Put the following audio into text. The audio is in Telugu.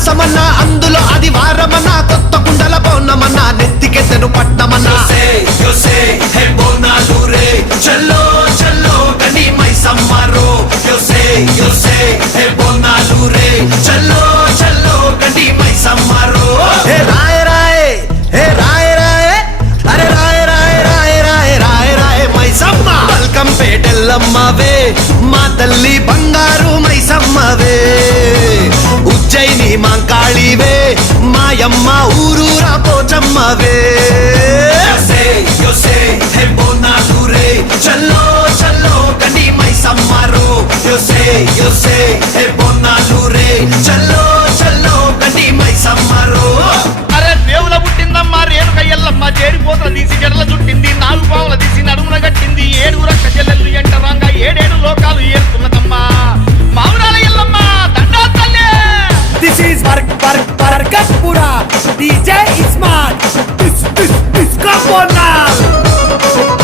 మాసమన్నా అందులో అది వారమన్నా కొత్త కుండల పౌర్ణమన్నా నెత్తికెత్తెను పట్నమన్నా చల్లో చల్లో గని మైసమ్మరో బోనాలు రే చల్లో చల్లో గని మైసమ్మరో హే రాయ రాయ హే రాయ రాయ అరే రాయ రాయ రాయ రాయ రాయ రాయ మైసమ్మ వెల్కమ్ పేటెల్లమ్మవే మా తల్లి బంగారు మైసమ్మవే ఉజ్జయిని మాంకాళివే మాయమ్మ ఊరూరా పోచమ్మవే చల్లో చల్లో గని మైసమ్మరో బోనాలు రే చల్లో చల్లో గని మైసమ్మరో అరే దేవుల పుట్టిందమ్మా రేణుక ఎల్లమ్మ చేరిపోతల తీసి జడల చుట్టింది 4 పావుల తీసి నడుమున కట్టింది 7 రక్క చెల్లెళ్ళు ఎంటరాంగా 7 లోకాలు ఏరుతున్నదమ్మా మావురాల ఎల్లమ్మ దండా తల్లి. This is Barkatpura. DJ Ismail. This come on now.